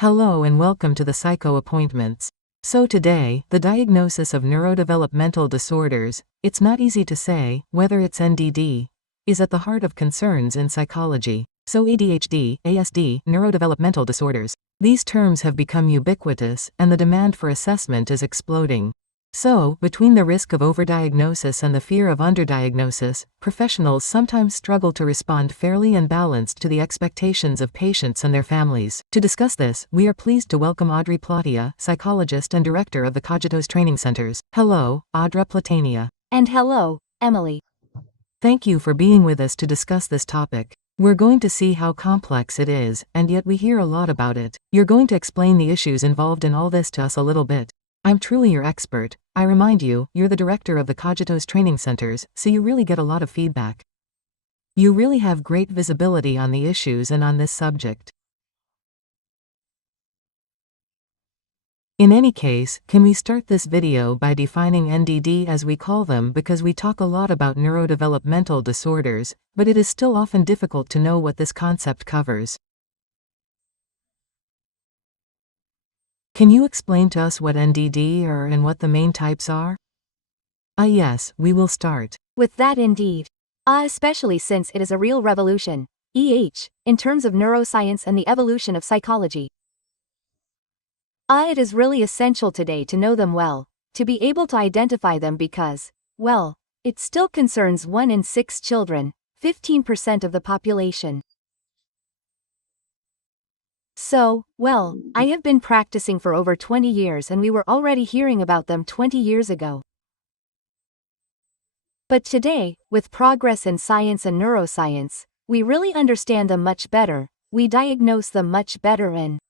Hello and welcome to the Psycho Appointments. So today, the diagnosis of neurodevelopmental disorders, it's not easy to say whether it's NDD, is at the heart of concerns in psychology. So ADHD, ASD, neurodevelopmental disorders, these terms have become ubiquitous and the demand for assessment is exploding. So, between the risk of overdiagnosis and the fear of underdiagnosis, professionals sometimes struggle to respond fairly and balanced to the expectations of patients and their families. To discuss this, we are pleased to welcome Audrey Platania, psychologist and director of the Cogito'Z training centers. Hello, Audrey Platania. And hello, Emily. Thank you for being with us to discuss this topic. We're going to see how complex it is, and yet we hear a lot about it. You're going to explain the issues involved in all this to us a little bit. I'm truly your expert. I remind you, you're the director of the Cogito'Z training centers, so you really get a lot of feedback. You really have great visibility on the issues and on this subject. In any case, can we start this video by defining NDD as we call them, because we talk a lot about neurodevelopmental disorders, but it is still often difficult to know what this concept covers. Can you explain to us what NDD are and what the main types are? Yes, we will start with that indeed. Especially since it is a real revolution, in terms of neuroscience and the evolution of psychology. It is really essential today to know them well, to be able to identify them because, well, it still concerns 1 in 6 children, 15% of the population. So, well, I have been practicing for over 20 years and we were already hearing about them 20 years ago. But today, with progress in science and neuroscience, we really understand them much better, we diagnose them much better and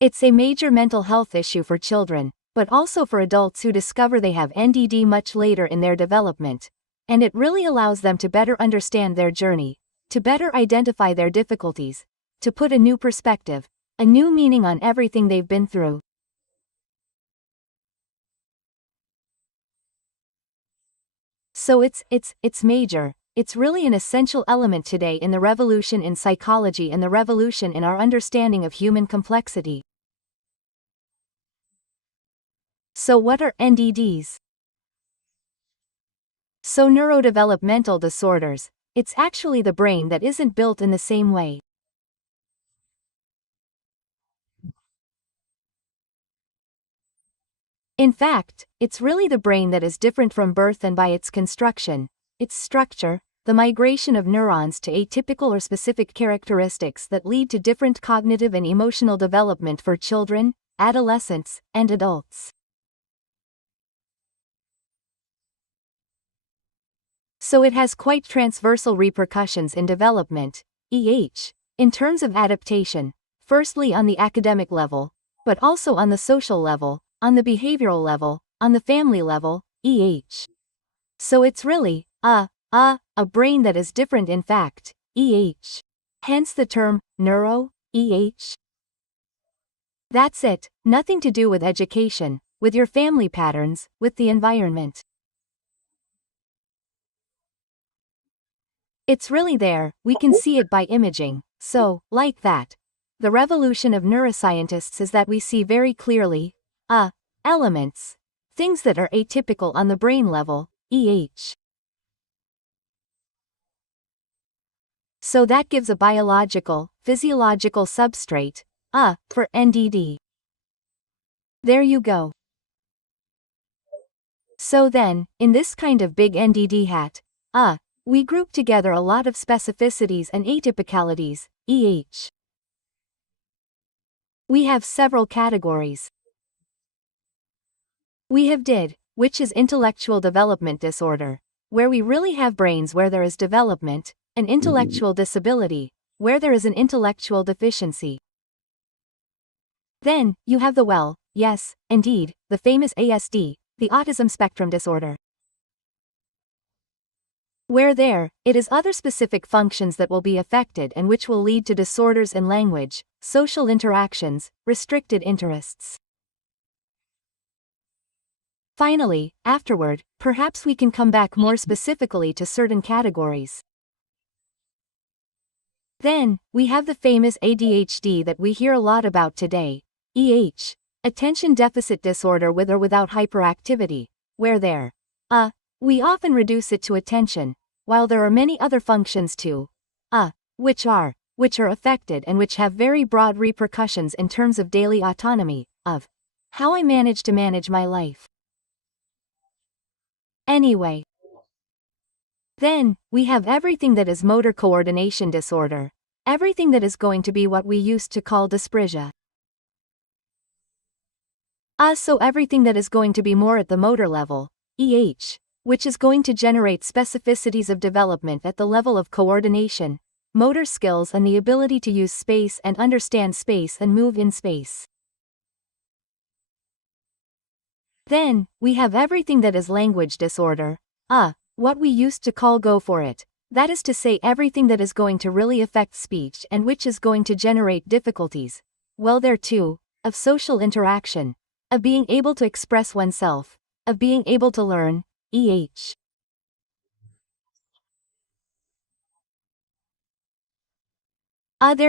it's a major mental health issue for children, but also for adults who discover they have NDD much later in their development, and it really allows them to better understand their journey, to better identify their difficulties, to put a new perspective, a new meaning on everything they've been through. So it's major. It's really an essential element today in the revolution in psychology and the revolution in our understanding of human complexity. So what are NDDs? So neurodevelopmental disorders, it's actually the brain that isn't built in the same way. In fact, it's really the brain that is different from birth and by its construction, its structure, the migration of neurons to atypical or specific characteristics that lead to different cognitive and emotional development for children, adolescents, and adults. So it has quite transversal repercussions in development, in terms of adaptation, firstly on the academic level, but also on the social level, on the behavioral level, on the family level, So it's really, a brain that is different in fact, Hence the term, neuro, That's it, nothing to do with education, with your family patterns, with the environment. It's really there, we can see it by imaging, so, like that. The revolution of neuroscientists is that we see very clearly, elements, things that are atypical on the brain level, So that gives a biological, physiological substrate, for NDD. There you go. So then, in this kind of big NDD hat, we group together a lot of specificities and atypicalities, We have several categories. We have which is intellectual development disorder, where we really have brains where there is development, an intellectual disability, where there is an intellectual deficiency. Then, you have the yes, indeed, the famous ASD, the autism spectrum disorder. Where it is other specific functions that will be affected and which will lead to disorders in language, social interactions, restricted interests. Finally, afterward, perhaps we can come back more specifically to certain categories. Then, we have the famous ADHD that we hear a lot about today, attention deficit disorder with or without hyperactivity, where we often reduce it to attention, while there are many other functions too, which are affected and which have very broad repercussions in terms of daily autonomy, of how I manage to manage my life. Anyway. Then, we have everything that is motor coordination disorder. Everything that is going to be what we used to call dysprasia. So everything that is going to be more at the motor level, which is going to generate specificities of development at the level of coordination, motor skills and the ability to use space and understand space and move in space. Then, we have everything that is language disorder, what we used to call go for it. That is to say everything that is going to really affect speech and which is going to generate difficulties, well there too, of social interaction, of being able to express oneself, of being able to learn, there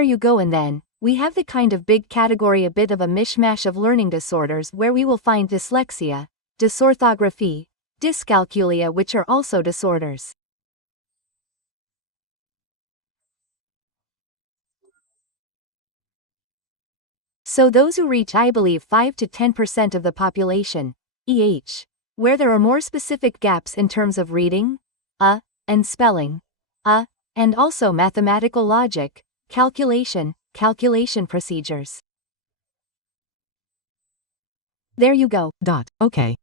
you go. And then, we have the kind of big category, a bit of a mishmash of learning disorders where we will find dyslexia, dysorthography, dyscalculia, which are also disorders. So those who reach, I believe, 5 to 10% of the population, where there are more specific gaps in terms of reading, and spelling, and also mathematical logic, calculation procedures. There you go. Okay.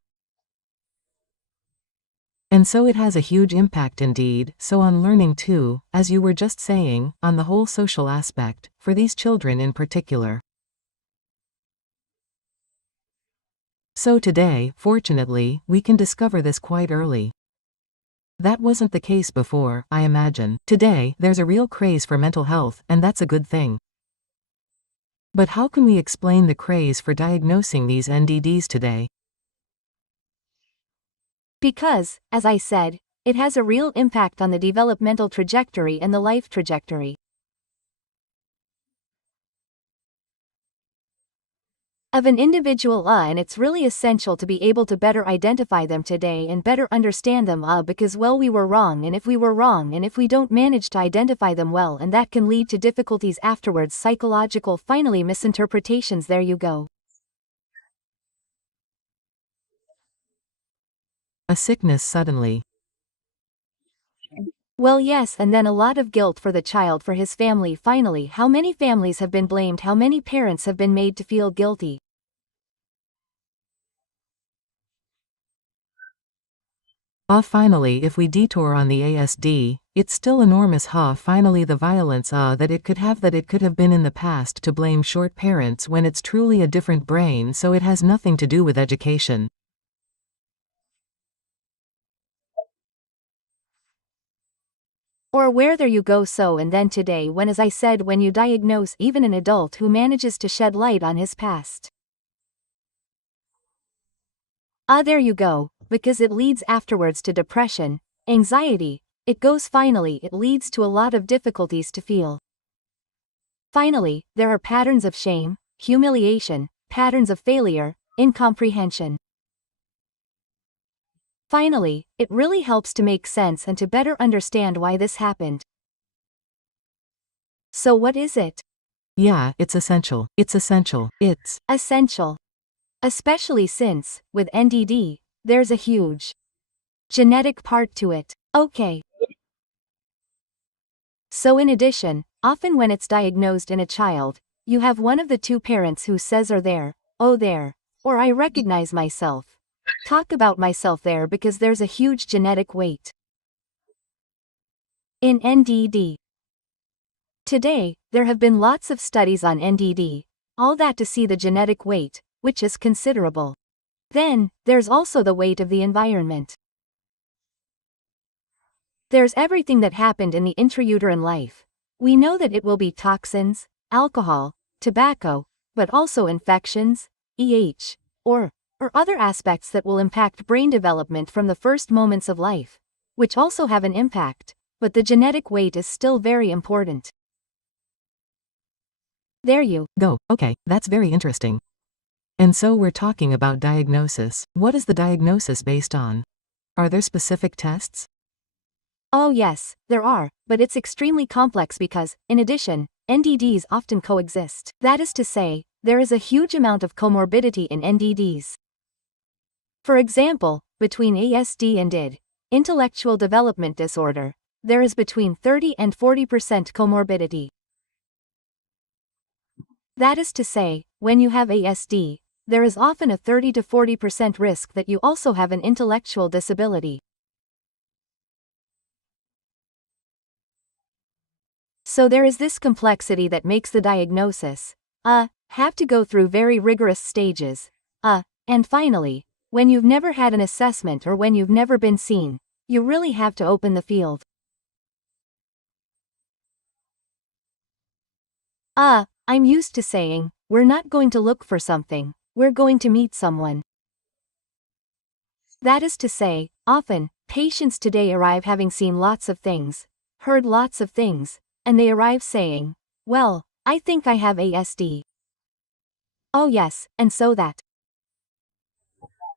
And so it has a huge impact indeed, so on learning too, as you were just saying, on the whole social aspect, for these children in particular. So today, fortunately, we can discover this quite early. That wasn't the case before, I imagine. Today, there's a real craze for mental health, and that's a good thing. But how can we explain the craze for diagnosing these NDDs today? Because, as I said, it has a real impact on the developmental trajectory and the life trajectory of an individual, and it's really essential to be able to better identify them today and better understand them, because well, we were wrong, and if we were wrong and if we don't manage to identify them well, and that can lead to difficulties afterwards, psychological, finally misinterpretations. There you go. A sickness suddenly. Well, yes, and then a lot of guilt for the child, for his family. Finally, how many families have been blamed, how many parents have been made to feel guilty? Finally, if we detour on the ASD, it's still enormous. Finally, the violence that it could have been in the past, to blame short parents when it's truly a different brain, so it has nothing to do with education. Or where there you go. So and then today, when, as I said, when you diagnose even an adult who manages to shed light on his past, there you go, because it leads afterwards to depression, anxiety, it leads to a lot of difficulties to feel. Finally, there are patterns of shame, humiliation, patterns of failure, incomprehension. Finally, it really helps to make sense and to better understand why this happened. So what is it? Yeah, it's essential. It's essential. It's essential. Especially since, with NDD, there's a huge genetic part to it. Okay. So in addition, often when it's diagnosed in a child, you have one of the two parents who says or there, oh there, or I recognize myself. Talk about myself there, because there's a huge genetic weight in NDD. Today, there have been lots of studies on NDD, all that to see the genetic weight, which is considerable. Then, there's also the weight of the environment. There's everything that happened in the intrauterine life. We know that it will be toxins, alcohol, tobacco, but also infections, or other aspects that will impact brain development from the first moments of life, which also have an impact, but the genetic weight is still very important. There you go. Okay, that's very interesting. And so we're talking about diagnosis. What is the diagnosis based on? Are there specific tests? Oh yes, there are, but it's extremely complex because, in addition, NDDs often coexist. That is to say, there is a huge amount of comorbidity in NDDs. For example, between ASD and IDD, intellectual development disorder, there is between 30 and 40% comorbidity. That is to say, when you have ASD, there is often a 30 to 40% risk that you also have an intellectual disability. So there is this complexity that makes the diagnosis, have to go through very rigorous stages, and finally, when you've never had an assessment or when you've never been seen, you really have to open the field. I'm used to saying, we're not going to look for something, we're going to meet someone. That is to say, often, patients today arrive having seen lots of things, heard lots of things, and they arrive saying, well, I think I have ASD. Oh yes, and so that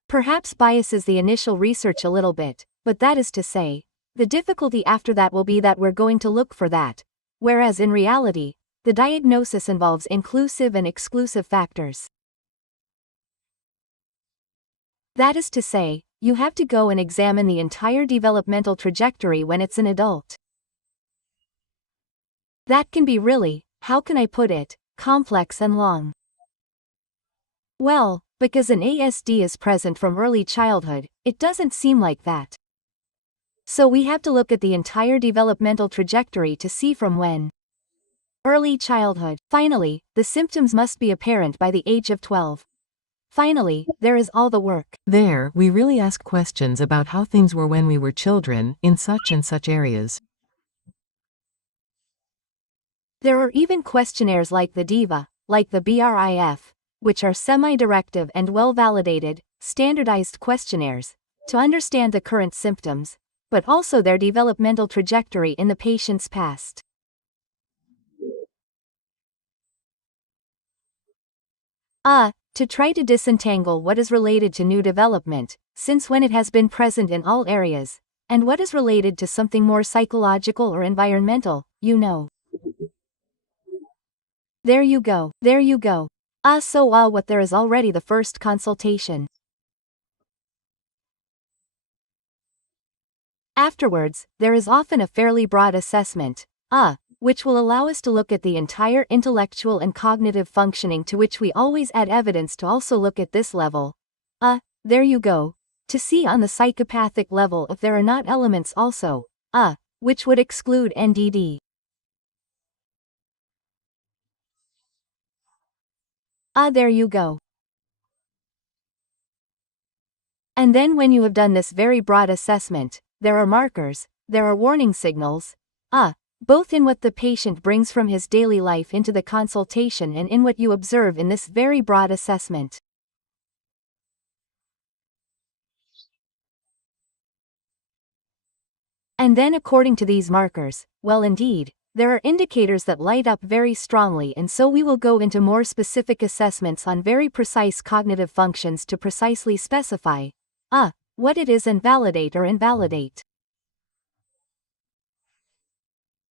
perhaps biases the initial research a little bit, but that is to say, the difficulty after that will be that we're going to look for that, whereas in reality, the diagnosis involves inclusive and exclusive factors. That is to say, you have to go and examine the entire developmental trajectory when it's an adult. That can be really, how can I put it, complex and long. Well, because an ASD is present from early childhood, it doesn't seem like that. So we have to look at the entire developmental trajectory to see from when. Early childhood. Finally, the symptoms must be apparent by the age of 12. Finally, there is all the work. There, we really ask questions about how things were when we were children, in such and such areas. There are even questionnaires like the DIVA, like the BRIF, which are semi-directive and well-validated, standardized questionnaires, to understand the current symptoms, but also their developmental trajectory in the patient's past. To try to disentangle what is related to new development, since when it has been present in all areas, and what is related to something more psychological or environmental, you know. There you go, there you go. What there is already the first consultation. Afterwards, there is often a fairly broad assessment, which will allow us to look at the entire intellectual and cognitive functioning, to which we always add evidence to also look at this level. There you go. To see on the psychopathic level if there are not elements also, which would exclude NDD. There you go. And then when you have done this very broad assessment, there are markers, there are warning signals, both in what the patient brings from his daily life into the consultation and in what you observe in this very broad assessment. And then according to these markers, well indeed, there are indicators that light up very strongly, and so we will go into more specific assessments on very precise cognitive functions to precisely specify, what it is and validate or invalidate.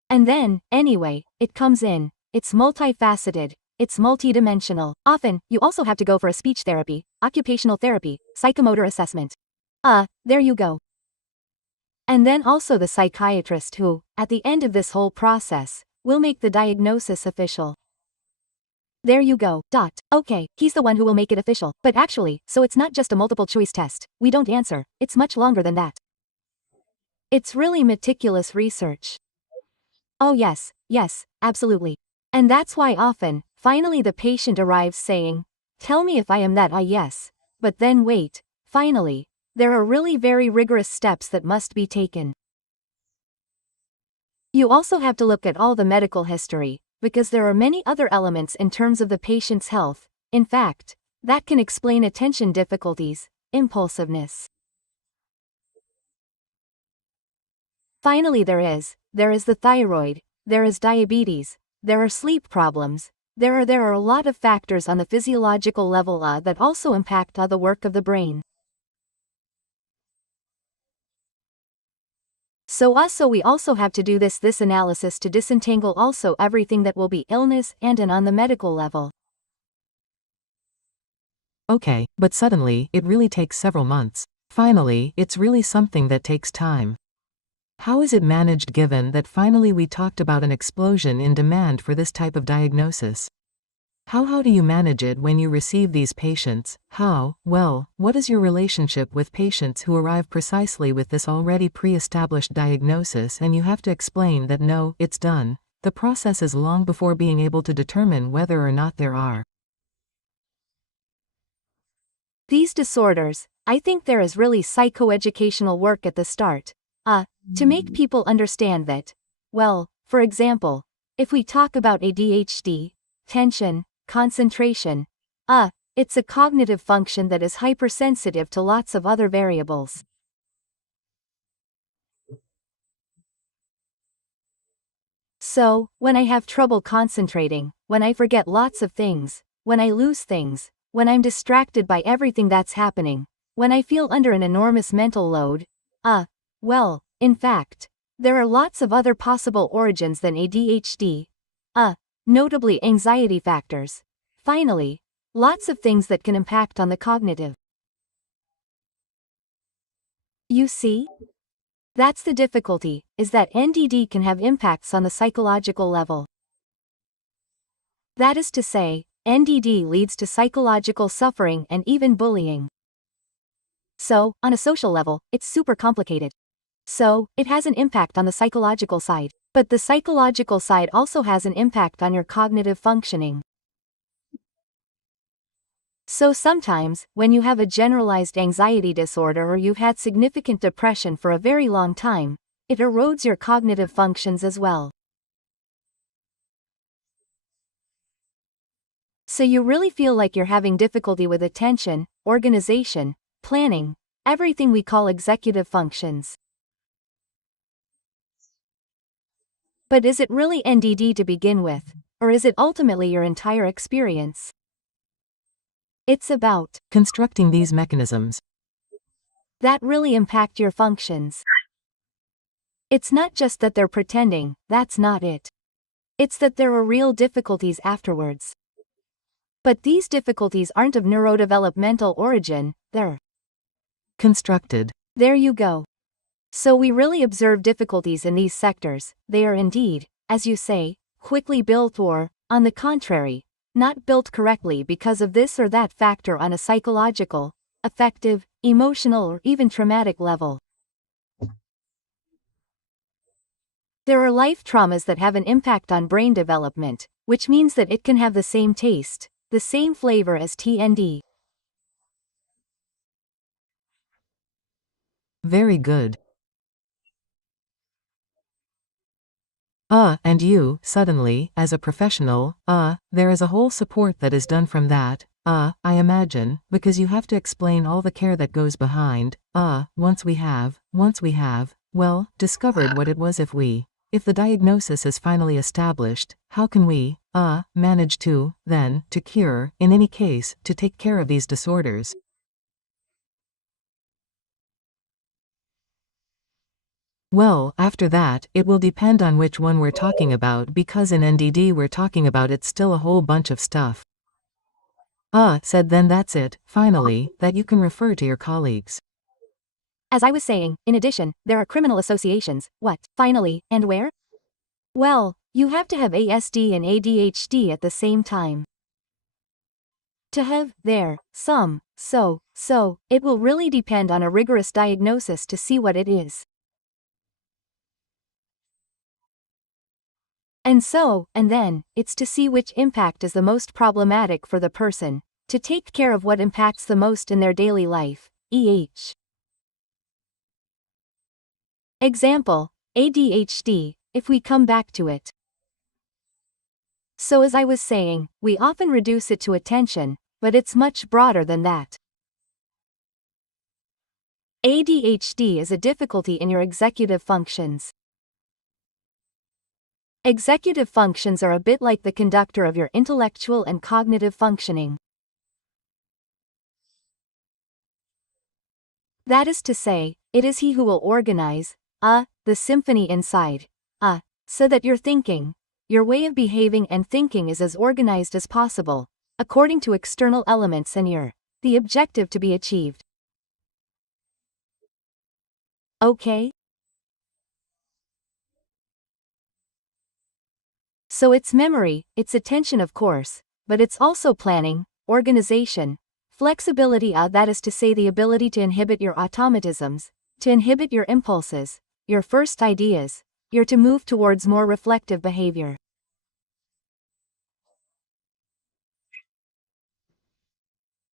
And then, anyway, it comes in, it's multifaceted, it's multidimensional. Often, you also have to go for a speech therapy, occupational therapy, psychomotor assessment. There you go. And then also the psychiatrist who, at the end of this whole process, will make the diagnosis official. There you go. Okay, he's the one who will make it official. But actually, so it's not just a multiple choice test. We don't answer. It's much longer than that. It's really meticulous research. Oh yes, absolutely. And that's why often, finally the patient arrives saying, tell me if I am that. Yes. But then wait, finally, there are really very rigorous steps that must be taken. You also have to look at all the medical history, because there are many other elements in terms of the patient's health, in fact, that can explain attention difficulties, impulsiveness. Finally there is the thyroid, there is diabetes, there are sleep problems, There are a lot of factors on the physiological level that also impact the work of the brain. So we also have to do this analysis to disentangle also everything that will be illness and on the medical level. Okay, but suddenly, it really takes several months. Finally, it's really something that takes time. How is it managed given that finally we talked about an explosion in demand for this type of diagnosis? How do you manage it when you receive these patients? What is your relationship with patients who arrive precisely with this already pre-established diagnosis and you have to explain that no, it's done? The process is long before being able to determine whether or not there are these disorders. I think there is really psychoeducational work at the start. To make people understand that, well, for example, if we talk about ADHD, tension, concentration, it's a cognitive function that is hypersensitive to lots of other variables. So, when I have trouble concentrating, when I forget lots of things, when I lose things, when I'm distracted by everything that's happening, when I feel under an enormous mental load, in fact, there are lots of other possible origins than ADHD. Notably anxiety factors. Finally, lots of things that can impact on the cognitive. You see? That's the difficulty, is that NDD can have impacts on the psychological level. That is to say, NDD leads to psychological suffering and even bullying. So, on a social level, it's super complicated. So, it has an impact on the psychological side. But the psychological side also has an impact on your cognitive functioning. So sometimes, when you have a generalized anxiety disorder or you've had significant depression for a very long time, it erodes your cognitive functions as well. So you really feel like you're having difficulty with attention, organization, planning, everything we call executive functions. But is it really NDD to begin with, or is it ultimately your entire experience? It's about constructing these mechanisms that really impact your functions. It's not just that they're pretending, that's not it. It's that there are real difficulties afterwards. But these difficulties aren't of neurodevelopmental origin, they're constructed. There you go. So we really observe difficulties in these sectors. They are indeed, as you say, quickly built or, on the contrary, not built correctly because of this or that factor on a psychological, affective, emotional or even traumatic level. There are life traumas that have an impact on brain development, which means that it can have the same taste, the same flavor as TND. Very good. And you, suddenly, as a professional, there is a whole support that is done from that, I imagine, because you have to explain all the care that goes behind, once we have, well, discovered what it was if the diagnosis is finally established, how can we, manage to, then, to cure, in any case, to take care of these disorders? Well, after that, it will depend on which one we're talking about because in NDD we're talking about it's still a whole bunch of stuff. Said then that's it, finally, that you can refer to your colleagues. As I was saying, in addition, there are criminal associations, what, finally, and where? Well, you have to have ASD and ADHD at the same time. To have, there, some, so, it will really depend on a rigorous diagnosis to see what it is. And then, it's to see which impact is the most problematic for the person, to take care of what impacts the most in their daily life, e.h. Example, ADHD, if we come back to it. So as I was saying, we often reduce it to attention, but it's much broader than that. ADHD is a difficulty in your executive functions. Executive functions are a bit like the conductor of your intellectual and cognitive functioning. That is to say, it is he who will organize, the symphony inside, so that your thinking, your way of behaving and thinking is as organized as possible, according to external elements and the objective to be achieved. Okay? So it's memory, it's attention of course, but it's also planning, organization, flexibility, that is to say the ability to inhibit your automatisms, to inhibit your impulses, your first ideas, to move towards more reflective behavior.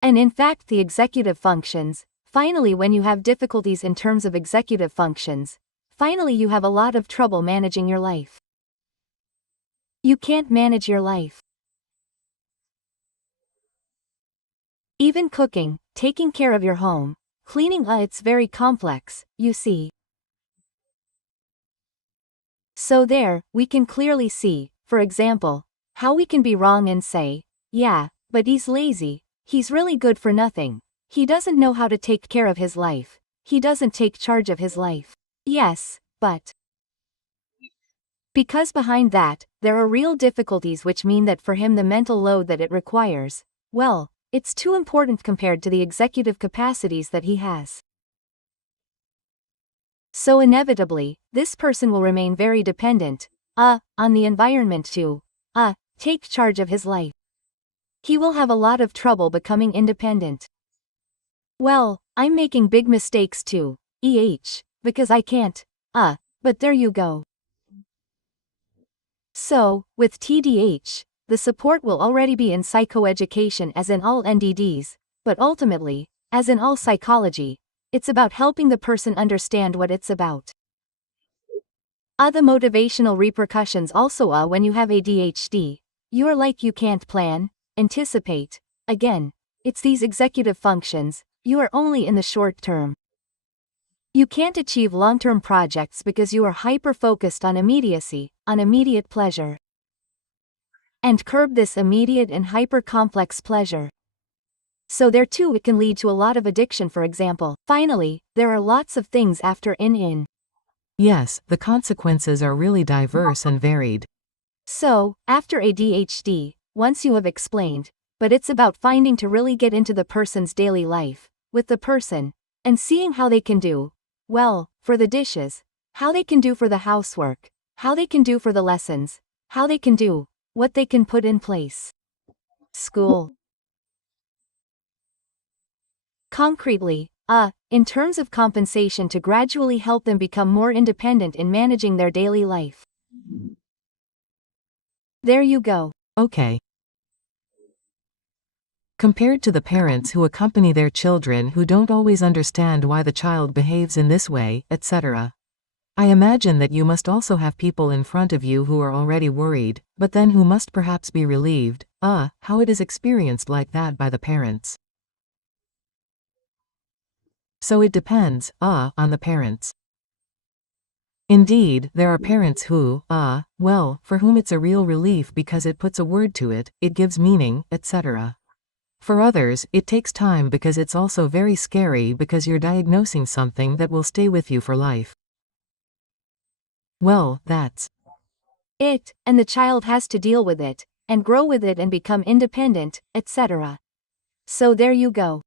And in fact the executive functions, finally when you have difficulties in terms of executive functions, finally you have a lot of trouble managing your life. You can't manage your life. Even cooking, taking care of your home, cleaning, it's very complex, you see. So there, we can clearly see, for example, how we can be wrong and say, yeah, but he's lazy, he's really good for nothing, he doesn't know how to take care of his life, he doesn't take charge of his life. Yes, but because behind that, there are real difficulties which mean that for him the mental load that it requires, well, it's too important compared to the executive capacities that he has. So inevitably, this person will remain very dependent, on the environment to, take charge of his life. He will have a lot of trouble becoming independent. Well, I'm making big mistakes too, because I can't, but there you go. So, with TDAH, the support will already be in psychoeducation as in all NDDs, but ultimately, as in all psychology, it's about helping the person understand what it's about. The motivational repercussions also when you have ADHD, you're like you can't plan, anticipate, again, it's these executive functions, you are only in the short term. You can't achieve long-term projects because you are hyper-focused on immediacy, on immediate pleasure. And curb this immediate and hyper-complex pleasure. So there too it can lead to a lot of addiction, for example. Finally, there are lots of things after in. Yes, the consequences are really diverse and varied. So, after ADHD, once you have explained, but it's about finding to really get into the person's daily life, with the person, and seeing how they can do, well, for the dishes, how they can do for the housework, how they can do for the lessons, how they can do, what they can put in place. School. Concretely, in terms of compensation to gradually help them become more independent in managing their daily life. There you go. Okay. Compared to the parents who accompany their children who don't always understand why the child behaves in this way, etc. I imagine that you must also have people in front of you who are already worried, but then who must perhaps be relieved, how it is experienced like that by the parents. So it depends, on the parents. Indeed, there are parents who, well, for whom it's a real relief because it puts a word to it, it gives meaning, etc. For others, it takes time because it's also very scary because you're diagnosing something that will stay with you for life. Well, that's it, and the child has to deal with it, and grow with it and become independent, etc. So there you go.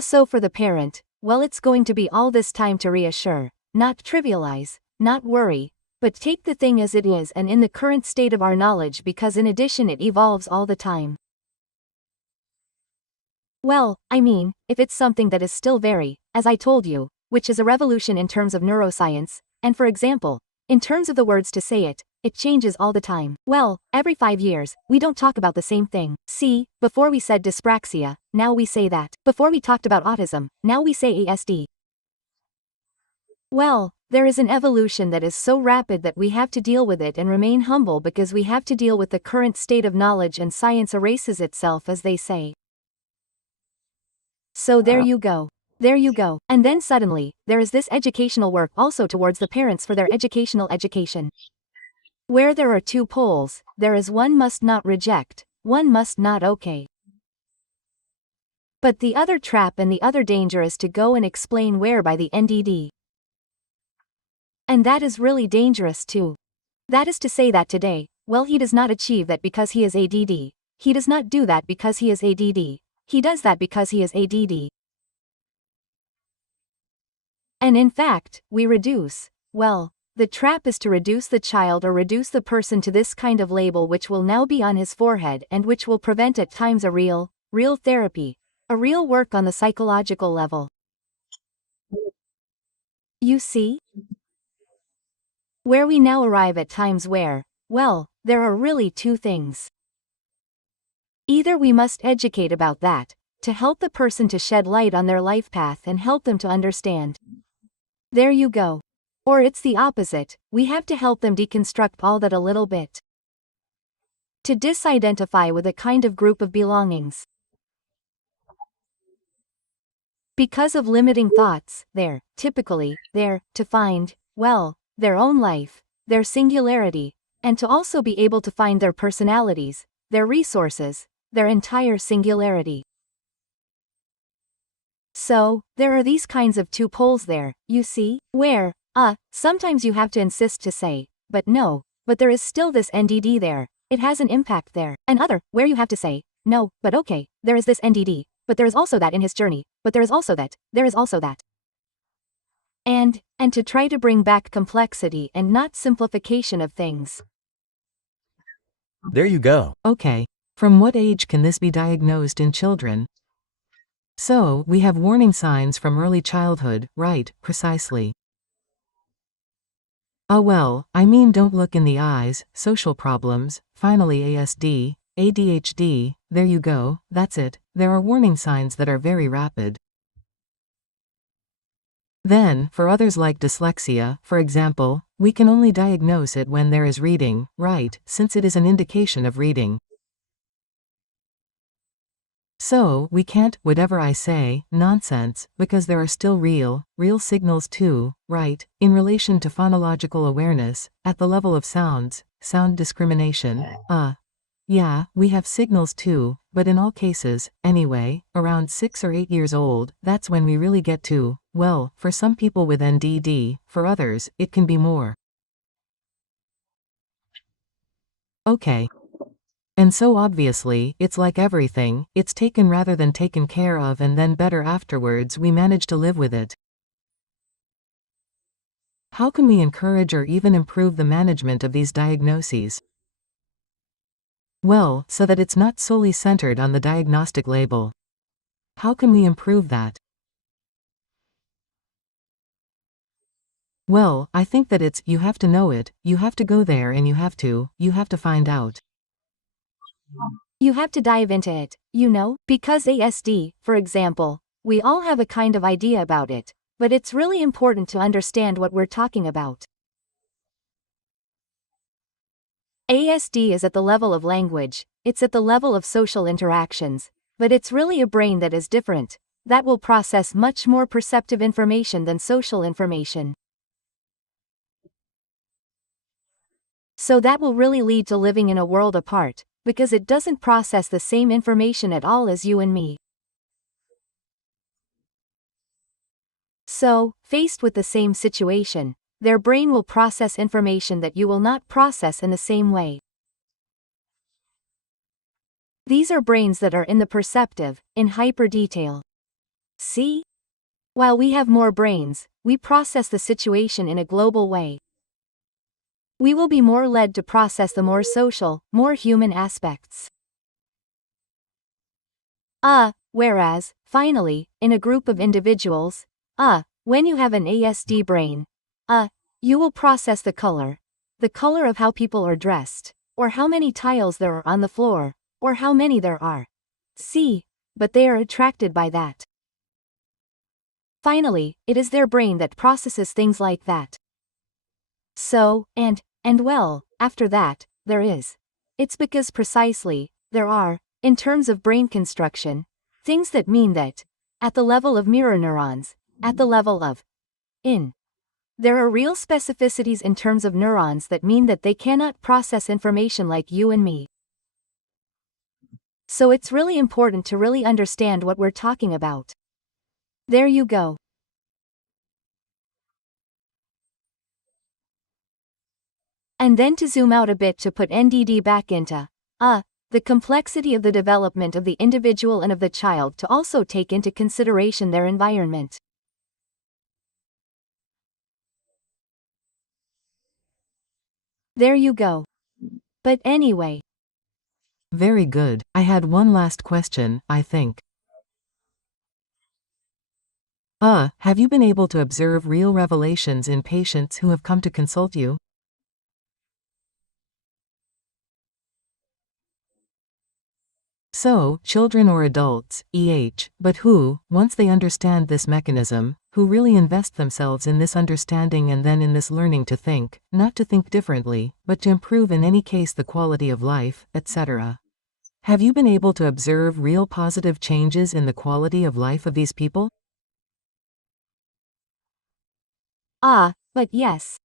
So for the parent, well, it's going to be all this time to reassure, not trivialize, not worry, but take the thing as it is and in the current state of our knowledge, because in addition it evolves all the time. Well, I mean, if it's something that is still very, as I told you, which is a revolution in terms of neuroscience, and for example, in terms of the words to say it, it changes all the time. Well, every 5 years, we don't talk about the same thing. See, before we said dyspraxia, now we say that. Before we talked about autism, now we say ASD. Well, there is an evolution that is so rapid that we have to deal with it and remain humble because we have to deal with the current state of knowledge, and science erases itself, as they say. So there you go. There you go. And then suddenly, there is this educational work also towards the parents for their educational education. Where there are two poles, there is one must not reject, one must not okay. But the other trap and the other danger is to go and explain where by the NDD. And that is really dangerous too. That is to say that today, well, he does not achieve that because he is ADD. He does not do that because he is ADD. He does that because he is ADD. And in fact, we reduce, well, the trap is to reduce the child or reduce the person to this kind of label which will now be on his forehead and which will prevent at times a real therapy, a real work on the psychological level. You see? Where we now arrive at times where, well, there are really two things. Either we must educate about that, to help the person to shed light on their life path and help them to understand. There you go. Or it's the opposite, we have to help them deconstruct all that a little bit. To disidentify with a kind of group of belongings. Because of limiting thoughts, they're, typically, there, to find, well, their own life, their singularity, and to also be able to find their personalities, their resources, their entire singularity. So, there are these kinds of two poles there, you see, where, sometimes you have to insist to say, but no, but there is still this NDD there, it has an impact there, and other, where you have to say, no, but okay, there is this NDD, but there is also that in his journey, but there is also that, there is also that. And to try to bring back complexity and not simplification of things. There you go. Okay. From what age can this be diagnosed in children? So, we have warning signs from early childhood, right, precisely. Well, I mean don't look in the eyes, social problems, finally ASD, ADHD, there you go, that's it, there are warning signs that are very rapid. Then, for others like dyslexia, for example, we can only diagnose it when there is reading, right, since it is an indication of reading. So, we can't, whatever I say, nonsense, because there are still real signals too, right, in relation to phonological awareness, at the level of sounds, sound discrimination, yeah, we have signals too, but in all cases, anyway, around 6 or 8 years old, that's when we really get to, well, for some people with NDD, for others, it can be more. Okay. And so obviously, it's like everything, it's taken rather than taken care of and then better afterwards we manage to live with it. How can we encourage or even improve the management of these diagnoses? Well, so that it's not solely centered on the diagnostic label. How can we improve that? Well, I think that it's, you have to know it, you have to go there and you have to find out. You have to dive into it, you know, because ASD, for example, we all have a kind of idea about it, but it's really important to understand what we're talking about. ASD is at the level of language, it's at the level of social interactions, but it's really a brain that is different, that will process much more perceptive information than social information. So that will really lead to living in a world apart, because it doesn't process the same information at all as you and me. So, faced with the same situation, their brain will process information that you will not process in the same way. These are brains that are in the perceptive, in hyper detail. See? While we have more brains, we process the situation in a global way. We will be more led to process the more social, more human aspects. Whereas, finally, in a group of individuals, when you have an ASD brain, you will process the color of how people are dressed, or how many tiles there are on the floor, or how many there are. See, but they are attracted by that. Finally, it is their brain that processes things like that. So, and well, after that, there is. It's because precisely, there are, in terms of brain construction, things that mean that, at the level of mirror neurons, at the level of in. There are real specificities in terms of neurons that mean that they cannot process information like you and me. So it's really important to really understand what we're talking about. There you go. And then to zoom out a bit to put NDD back into, the complexity of the development of the individual and of the child, to also take into consideration their environment. There you go. But anyway. Very good. I had one last question, I think. Have you been able to observe real revelations in patients who have come to consult you? So, children or adults, but who, once they understand this mechanism, who really invest themselves in this understanding and then in this learning to think, not to think differently, but to improve in any case the quality of life, etc. Have you been able to observe real positive changes in the quality of life of these people? But yes.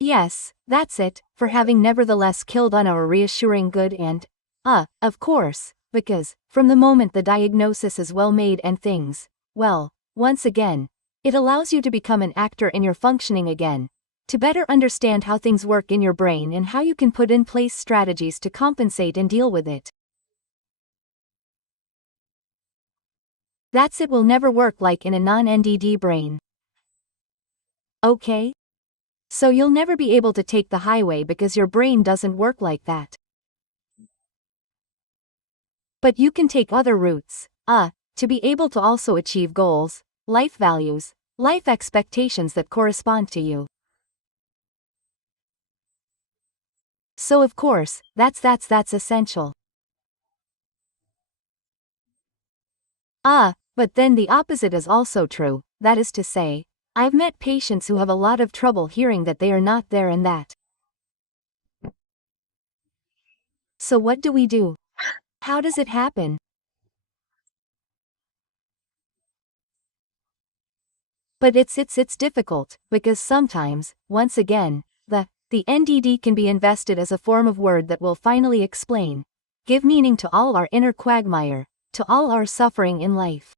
Yes, that's it, for having nevertheless killed on our reassuring good and, of course, because, from the moment the diagnosis is well made and things, well, once again, it allows you to become an actor in your functioning again, to better understand how things work in your brain and how you can put in place strategies to compensate and deal with it. That's it will never work like in a non-NDD brain. Okay? So you'll never be able to take the highway because your brain doesn't work like that. But you can take other routes, to be able to also achieve goals, life values, life expectations that correspond to you. So of course, that's essential. But then the opposite is also true, that is to say, I've met patients who have a lot of trouble hearing that they are not there and that. So what do we do? How does it happen? But it's difficult, because sometimes, once again, the NDD can be invested as a form of word that will finally explain, give meaning to all our inner quagmire, to all our suffering in life.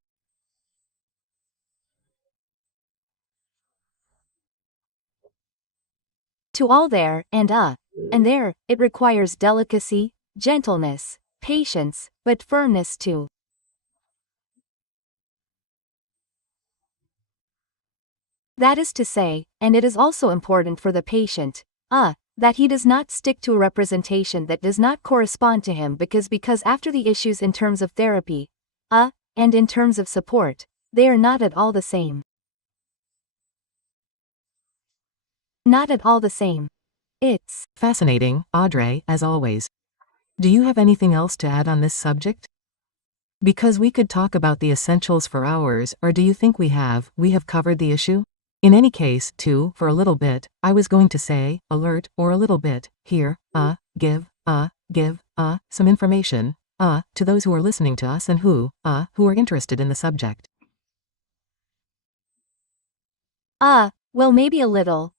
To all there, and there, it requires delicacy, gentleness, patience, but firmness too. That is to say, and it is also important for the patient, that he does not stick to a representation that does not correspond to him because after the issues in terms of therapy, and in terms of support, they are not at all the same. Not at all the same. It's fascinating, Audrey, as always. Do you have anything else to add on this subject? Because we could talk about the essentials for hours, or do you think we have covered the issue? In any case, too, for a little bit, I was going to say, alert, or a little bit, here, give, some information, to those who are listening to us and who are interested in the subject. Well, maybe a little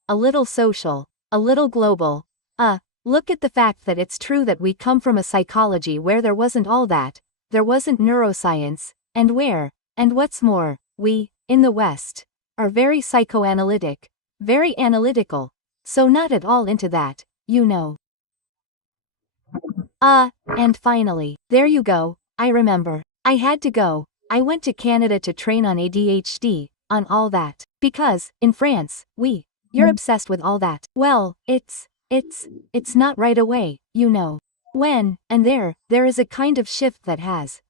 social, a little global. Look at the fact that it's true that we come from a psychology where there wasn't all that, there wasn't neuroscience, and what's more, we, in the West, are very psychoanalytic, very analytical, so not at all into that, you know. And finally, there you go, I remember, I had to go, I went to Canada to train on ADHD, on all that, because, in France, you're obsessed with all that. Well, it's not right away, you know. When, and there is a kind of shift that has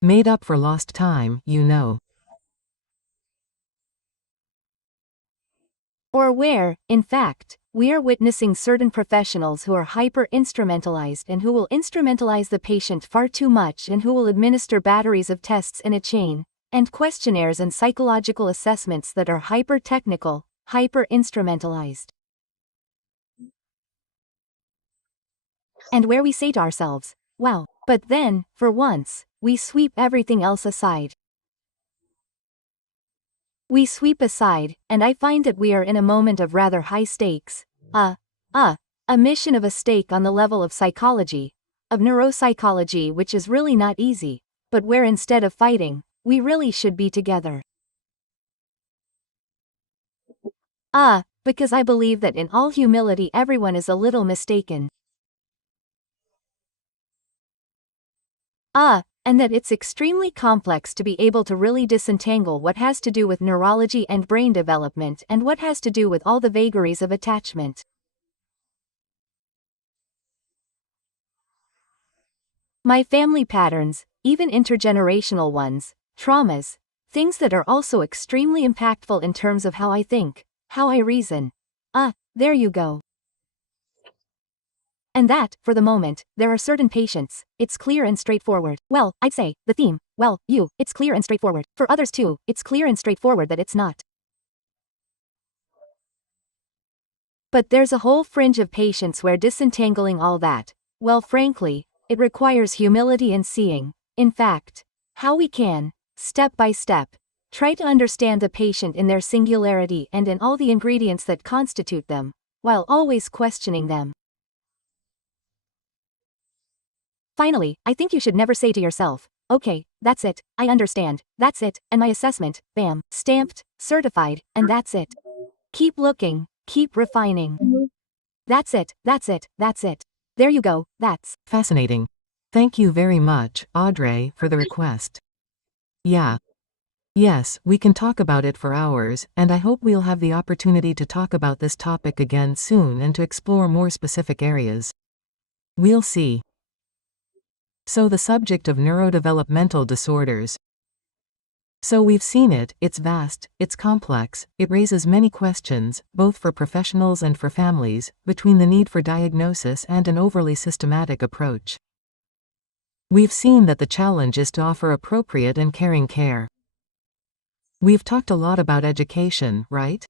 made up for lost time, you know. Or where, in fact, we are witnessing certain professionals who are hyper-instrumentalized and who will instrumentalize the patient far too much and who will administer batteries of tests in a chain, and questionnaires and psychological assessments that are hyper-technical, hyper-instrumentalized. And where we say to ourselves, wow, But then, for once, we sweep everything else aside. We sweep aside, and I find that we are in a moment of rather high stakes. A mission of a stake on the level of psychology, of neuropsychology, which is really not easy, but where instead of fighting, we really should be together. Because I believe that in all humility everyone is a little mistaken. And that it's extremely complex to be able to really disentangle what has to do with neurology and brain development and what has to do with all the vagaries of attachment. My family patterns, even intergenerational ones, traumas, things that are also extremely impactful in terms of how I think, how I reason. There you go. And that, for the moment, there are certain patients, it's clear and straightforward. Well, I'd say, the theme, it's clear and straightforward. For others too, it's clear and straightforward that it's not. But there's a whole fringe of patients where disentangling all that, well, frankly, it requires humility and seeing, in fact, how we can, step by step, try to understand the patient in their singularity and in all the ingredients that constitute them, while always questioning them. Finally, I think you should never say to yourself, okay, that's it, I understand, that's it, and my assessment, bam, stamped, certified, and that's it. Keep looking, keep refining. That's it, that's it, that's it. There you go, that's fascinating. Thank you very much, Audrey, for the request. Yeah. Yes, we can talk about it for hours, and I hope we'll have the opportunity to talk about this topic again soon and to explore more specific areas. We'll see. So the subject of neurodevelopmental disorders. So we've seen it, it's vast, it's complex, it raises many questions, both for professionals and for families, between the need for diagnosis and an overly systematic approach. We've seen that the challenge is to offer appropriate and caring care. We've talked a lot about education, right?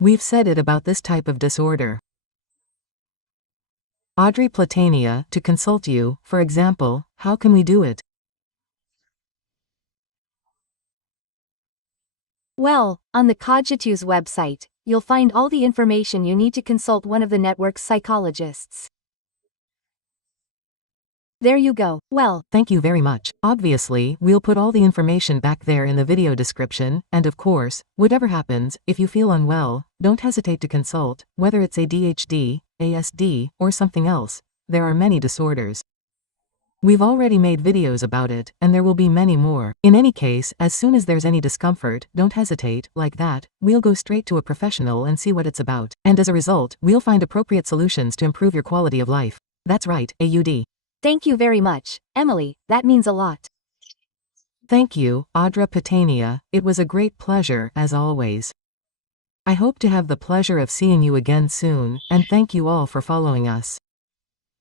We've said it about this type of disorder. Audrey Platania, to consult you, for example, how can we do it? Well, on the Cogito'Z website, you'll find all the information you need to consult one of the network's psychologists. There you go. Well, thank you very much. Obviously, we'll put all the information back there in the video description, and of course, whatever happens, if you feel unwell, don't hesitate to consult, whether it's ADHD, ASD, or something else. There are many disorders. We've already made videos about it, and there will be many more. In any case, as soon as there's any discomfort, don't hesitate, like that, we'll go straight to a professional and see what it's about. And as a result, we'll find appropriate solutions to improve your quality of life. That's right, AUD. Thank you very much, Emily, that means a lot. Thank you, Audrey Platania, it was a great pleasure, as always. I hope to have the pleasure of seeing you again soon, and thank you all for following us.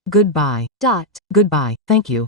Goodbye. Goodbye, thank you.